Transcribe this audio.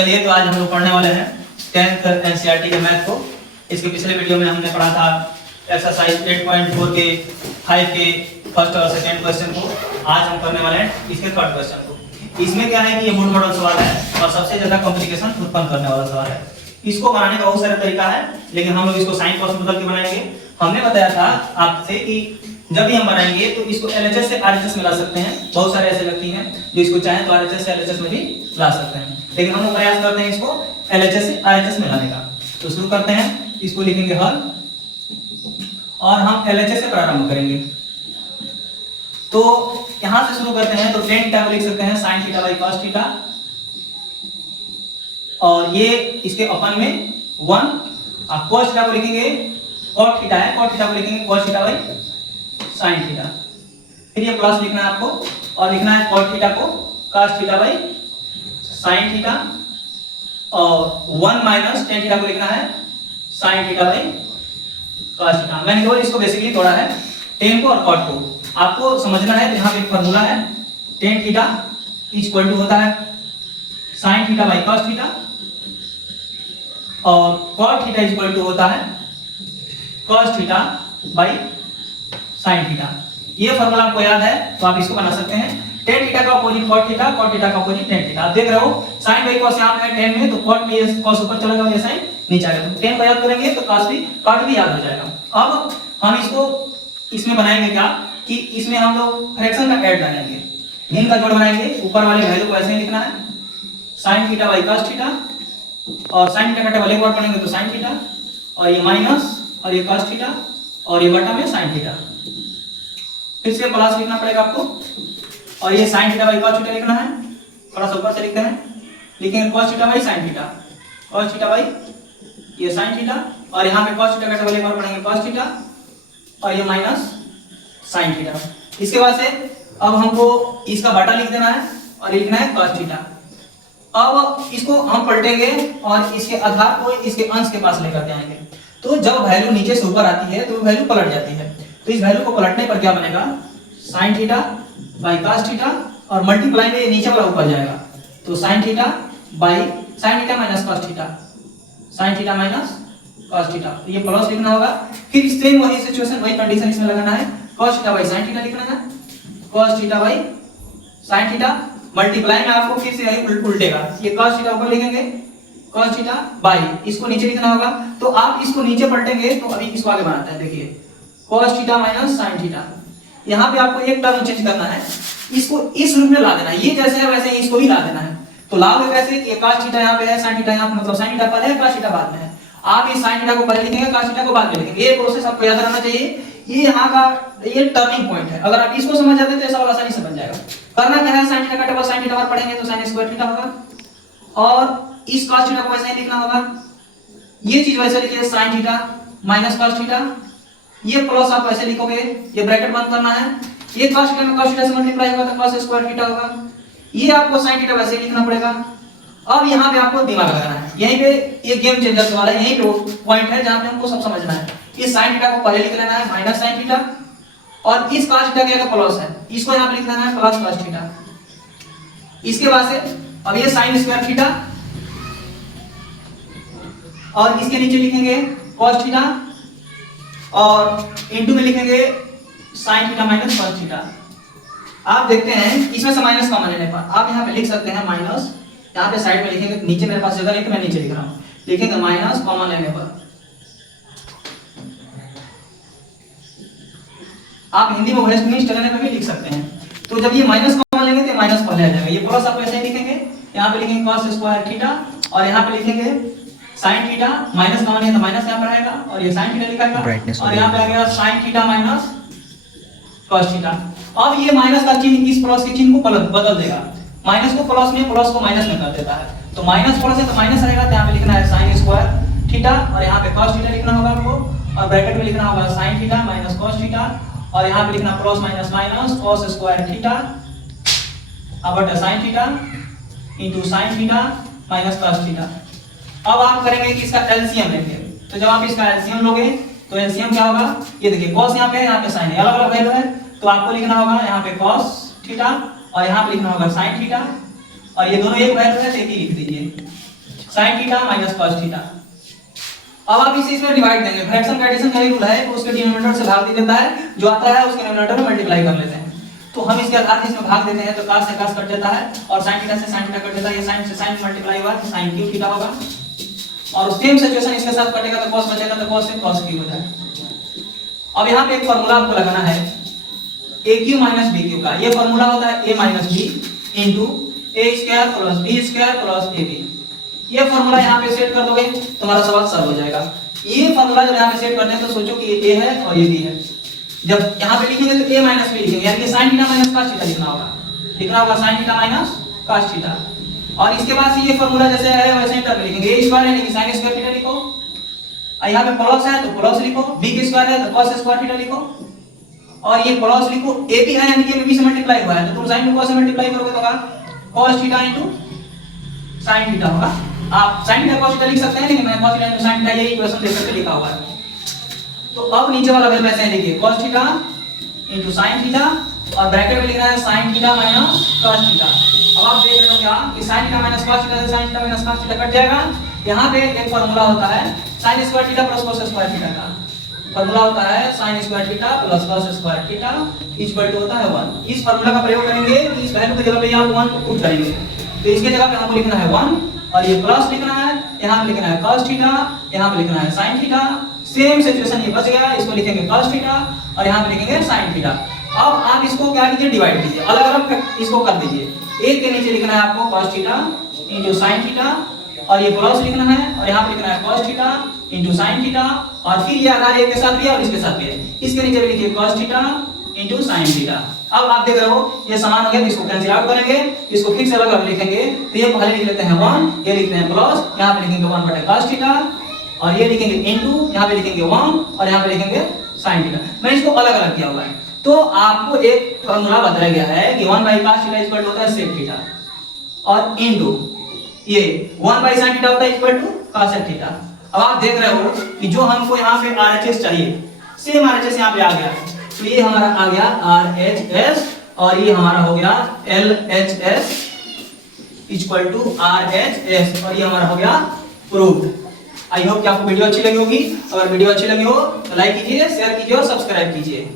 चलिए तो आज हम लोग पढ़ने वाले हैं 10th एनसीईआरटी के मैथ को। इसके पिछले वीडियो में हमने पढ़ा था एक्सरसाइज 8.4 के 5 के फर्स्ट और सेकंड क्वेश्चन को। आज हम करने वाले हैं इसके थर्ड क्वेश्चन को। इसमें क्या है कि ये मूड मॉडल सवाल है और सबसे ज्यादा कॉम्प्लिकेशन उत्पन्न करने वाला सवाल है। इसको बनाने का बहुत सारा तरीका है, लेकिन हम लोग इसको साइन कॉस बदल के बनाएंगे। हमने बताया था आपसे कि जब भी हम बनाएंगे तो इसको एलएचएस से आरएचएस में ला सकते हैं। बहुत सारे ऐसे व्यक्ति हैं जो इसको चाहें तो आरएचएस से एलएचएस में भी ला सकते हैं, लेकिन हम लोग प्रयास करते हैं इसको एलएचएस से आरएचएस में लाने का। तो शुरू करते हैं, इसको लिखेंगे हल और हम एलएचएस से प्रारंभ करेंगे। तो यहां से शुरू करते हैं तो tan थीटा को लिख सकते हैं sin theta by cos theta, और ये इसके अपन में 1 आप cos थीटा को लिखेंगे cot थीटा है, cot थीटा को लिखेंगे cos theta by sin theta. फिर ये प्लस लिखना है आपको और लिखना है cot थीटा को cos theta by sin theta, और 1 माइनस tan थीटा को लिखना है sin theta by cos theta. मैंने केवल इसको बेसिकली तोड़ा है tan को और cot को। आपको समझना है यहाँ पे एक फार्मूला है, tan थीटा इक्वल टू होता है sin theta by cos theta, और cot थीटा इक्वल टू होता है cos theta by sin theta. ये फार्मूला आपको याद है तो आप इसको बना सकते हैं। tan थीटा का opposite cot theta, cot theta का अपोजिट tan थीटा। आप देख रहे हो sin बाई cos यहाँ पे है tan में, तो cot में ये cos ऊपर चला गया, ये sin नीचे आ गया। तो tan को याद करेंगे तो cot भी याद हो जाएगा। अब हम इसको इसमें बनाएंगे क्या कि इसमें हम लोग फ्रैक्शन का ऐड लगाएंगे, भिन्न का जोड़ बनाएंगे। ऊपर वाले वैल्यू को ऐसे ही लिखना है sin theta by cos theta, और sin थीटा का टेबल एक बार पढ़ेंगे तो sin थीटा, और ये माइनस और ये cos थीटा, और ये बटा में sin थीटा। फिर से प्लस लिखना पड़ेगा आपको, और ये sin theta by cos theta लिखना है। थोड़ा सा ऊपर से लिखते हैं, लिखेंगे cos theta by sin theta, cos theta by ये sin थीटा, और यहाँ पे cos थीटा का टेबल एक बार पढ़ेंगे cos थीटा, और ये माइनस sin थीटा। इसके बाद से अब हमको इसका बटा लिख देना है और लिखना है cos थीटा। अब इसको हम पलटेंगे और इसके आधार को इसके अंश के पास लेकर के आएंगे। तो जब वैल्यू नीचे से ऊपर आती है तो वैल्यू पलट जाती है। तो इस वैल्यू को पलटने पर क्या बनेगा, sin theta by cos theta, और मल्टीप्लाई में नीचे वाला ऊपर जाएगा तो sin theta by sin theta minus cos theta, sin theta minus cos theta. तो ये प्लस लिखना होगा। फिर सेम वही सिचुएशन, वही कंडीशन इसमें लगाना है, cos theta by sin theta लिखना है, cos theta by sin theta. Multiply में आपको फिर से यही उल्टेगा, ये cos थीटा ऊपर लिखेंगे, cos थीटा बाई इसको नीचे लिखना होगा। तो आप इसको नीचे पलटेंगे तो अभी इसको आगे बनाते हैं। देखिए cos theta minus sin theta, यहाँ पे आपको एक टर्म चेंज करना है, इसको इस रूप में ला देना है। ये जैसे है वैसे ही इसको भी ला देना है। तो लाओगे कैसे कि cos थीटा यहाँ पे है, sin थीटा यहाँ पे, मतलब sin थीटा पहले है, cos थीटा बाद में है। आप इस sin थीटा को पहले लिखेंगे, cos थीटा को बाद में लिखेंगे। ये प्रोसेस आपको याद रहना चाहिए। ये यहाँ का ये टर्निंग पॉइंट है। अगर आप इसको समझ जाते हैं तो ऐसा वाला आसानी से बन जाएगा। करना क्या है, sin थीटा का टेबल sin थीटा बार पढ़ेंगे तो sin स्क्वायर थीटा होगा, और इस cos थीटा को वैसे ही लिखना होगा। ये चीज वैसे लिखिए sin theta minus cos theta, ये प्लस आप वैसे लिखोगे, ये ब्रैकेट बंद करना है। ये cos थीटा में cos थीटा से मल्टीप्लाई होगा तो cos स्क्वायर थीटा होगा। ये आपको sin थीटा वैसे ही लिखना पड़ेगा। अब यहाँ पे आपको दिमाग लगाना है, यहीं पे ये गेम चेंजर वाला यहीं पे पॉइंट है जहाँ पे हमको सब समझना है। इस sin थीटा को पहले लिख लेना है माइनस sin थीटा, और इस cos थीटा क्या प्लस है, इसको यहाँ पे लिख देना है प्लस cos थीटा। इसके बाद से अब ये sin स्क्वायर थीटा, और इसके नीचे लिखेंगे cos थीटा, और इनटू में लिखेंगे sin theta minus cos theta. आप देखते हैं इसमें से माइनस कॉमन लेने पर आप यहाँ पे लिख सकते हैं माइनस, यहाँ पे साइड में लिखेंगे, नीचे मेरे पास जगह नहीं तो मैं नीचे लिख रहा हूँ, लिखेंगे माइनस कॉमन लेने पर। आप हिंदी में वेस्ट करने पर भी लिख सकते हैं। तो जब ये माइनस कॉमन लेंगे तो माइनस पहले आ जाएगा, ये प्लस आप ऐसे ही लिखेंगे, यहाँ पे लिखेंगे cos स्क्वायर थीटा, और यहाँ पे लिखेंगे sin थीटा, माइनस कॉमन है तो माइनस यहाँ पर आएगा, और ये sin थीटा लिखा है, और यहाँ पे आ गया sin theta minus cos theta. अब ये माइनस का चिन्ह इस प्लस के चिन्ह को बदल देगा, माइनस को प्लस में, प्लस को माइनस में कर देता है। तो माइनस प्लस है तो माइनस आएगा, तो यहाँ पे लिखना है sin स्क्वायर थीटा, और यहाँ पे cos थीटा लिखना होगा आपको, और ब्रैकेट में लिखना होगा sin theta minus cos theta, और यहाँ पे लिखना plus minus minus cos square theta बटा sin theta into sin theta minus cos theta. अब आप करेंगे कि इसका एलसीएम लेंगे। तो जब आप इसका एलसीएम लोगे तो एलसीएम क्या होगा, ये देखिए cos यहाँ पे है, यहाँ पे sin है, अलग अलग वैल्यू है, तो आपको लिखना होगा यहाँ पे cos थीटा और यहाँ पे लिखना होगा sin थीटा, और ये दोनों एक वैल्यू है तो एक ही लिख दीजिए। sin theta minus cos theta. अब आप इसे इसमें डिवाइड देंगे, फ्रैक्शन का एडिशन का रूल है, तो उसके डिनोमिनेटर से भाग दिया जाता है, जो आता है उसके डिनोमिनेटर में मल्टीप्लाई कर लेते हैं। तो हम इसके आधार इसमें भाग देते हैं, तो cos से cos कट जाता है और sin थीटा से sin थीटा कट जाता है, ये sin से sin मल्टीप्लाई हुआ तो sin क्यूब थीटा होगा। और सेम सिचुएशन इसके साथ कटेगा तो cos बचेगा, तो cos से cos क्यूब हो जाएगा। अब यहाँ पे एक फार्मूला आपको लगाना है AQ माइनस BQ का। ये फार्मूला होता है A minus B into A square plus B square plus AB। ये फार्मूला यहाँ पे सेट कर दोगे तुम्हारा सवाल सॉल्व हो जाएगा। ये फार्मूला जब यहाँ पे सेट करते हैं तो सोचो कि ये A है और ये B है। जब यहाँ पे लिखेंगे तो A माइनस B लिखेंगे, यानी कि sin theta minus cos theta लिखना होगा sin theta minus cos theta. और इसके बाद से ये फार्मूला जैसे है वैसे ही टर्म लिखेंगे, A स्क्वायर है यानी कि sin स्क्वायर थीटा लिखो, और यहाँ पे प्लस है तो प्लस लिखो, B के स्क्वायर है तो cos स्क्वायर थीटा लिखो, और ये प्लस लिखो, AB है यानी कि B से मल्टीप्लाई हुआ है तो तुम sin को cos से मल्टीप्लाई करोगे तो होगा cos theta into sin theta होगा। आप sin थीटा cos थीटा लिख सकते हैं, लेकिन मैं cos theta into sin theta ये इक्वेशन देख करके लिखा हुआ है। तो अब नीचे वाला वैल्यू ऐसे लिखिए cos theta into sin theta, और ब्रैकेट में लिखना है sin theta minus cos theta. अब आप देख रहे हो क्या कि sin theta minus cos theta से sin theta minus cos theta cut जाएगा। यहाँ पे एक फार्मूला होता है sin square theta plus cos square theta का। फार्मूला होता है sin square theta plus cos square theta equal to होता है 1। इस फार्मूला का प्रयोग करेंगे तो इस वैल्यू की जगह पे यहाँ 1 को पुट करेंगे, तो इसके जगह पे हमको लिखना है 1 और ये प्लस लिखना है, यहाँ पे लिखना है cos थीटा, यहाँ पे लिखना है sin थीटा। सेम सिचुएशन ये बच गया, इसको लिखेंगे cos थीटा और यहाँ पे लिखेंगे sin थीटा। अब आप इसको क्या कीजिए, डिवाइड कीजिए, अलग-अलग इसको कर दीजिए। एक के नीचे लिखना है आपको cos theta into sin theta, और ये प्लस लिखना है, और यहाँ पे लिखना है cos theta into sin theta, और फिर ये आधार एक के साथ भी है और इसके साथ भी है, इसके नीचे भी लिखिए cos theta into sin theta. अब आप देख रहे हो ये समान हो गया, तो इसको कैंसिल आउट करेंगे, इसको फिर से अलग-अलग लिखेंगे, तो ये पहले लिख लेते हैं 1, ये लिखते हैं प्लस, यहाँ पे लिखेंगे 1 बटे cos थीटा, और ये लिखेंगे इनटू, यहाँ पे लिखेंगे 1 और यहाँ पे लिखेंगे sin थीटा। मैं इसको अलग-अलग किया हुआ है। तो आपको एक फार्मूला बताया गया है कि 1/cos थीटा इक्वल टू होता है sec थीटा, और इनटू ये 1/sin थीटा होता है इक्वल टू cos थीटा। अब आप देख रहे हो कि जो हमको यहाँ पे RHS चाहिए, सेम RHS यहाँ पे आ गया, तो ये हमारा आ गया RHS और ये हमारा हो गया LHS इक्वल टू RHS, और ये हमारा हो गया प्रूव्ड। आई होप कि आपको वीडियो अच्छी लगी होगी। अगर वीडियो अच्छी लगी हो तो लाइक कीजिए, शेयर कीजिए और सब्सक्राइब कीजिए।